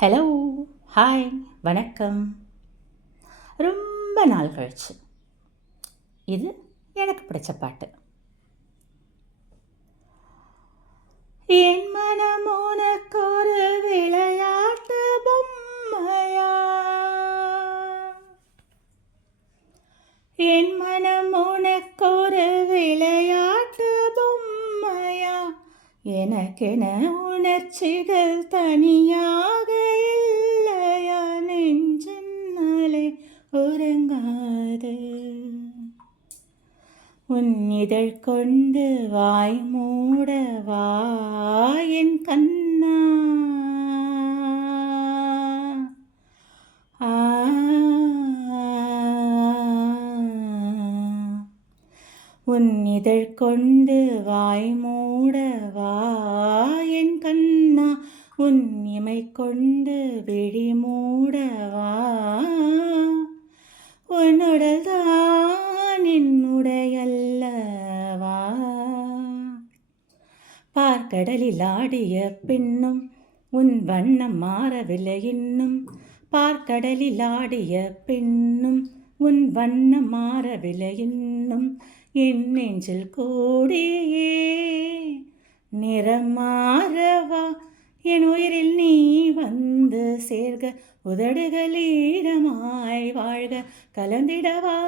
Hello, hi, வணக்கம். ரொம்ப நாள் கழிச்சு இது எனக்கு பிடிச்ச பாட்டு. என் மனம் உனக்கொரு விளையாட்டு பொம்மையா, என் மனம் உனக்கொரு விளையாட்டு பொம்மையா, எனக்கென உணர்ச்சிகள் தனியாக இல்லையா, நெஞ்சின்னாலே உறங்காது, உன் இதழ் கொண்டு வாய் மூட வா என் கண்ணா, ஆ, உன் இதழ் கொண்டு வாய் மூட வா என் கண்ணா, உன் இமை கொண்டு விழி மூட வா, உன்னுடல் தான் என்னுடையல்லவா, பார்க்கடலில் ஆடிய பின்னும் உன் வண்ணம் மாறவில்லை இன்னும், பார்க்கடலில் ஆடிய பின்னும் உன் வண்ணம் மாறவில்லை இன்னும், என் நெஞ்சில் கூடியே நிறம் மாறவா, என் உயிரில் நீ வந்து சேர்க, உதடுகள் ஈரமாய் வாழ்க, கலந்திடவா.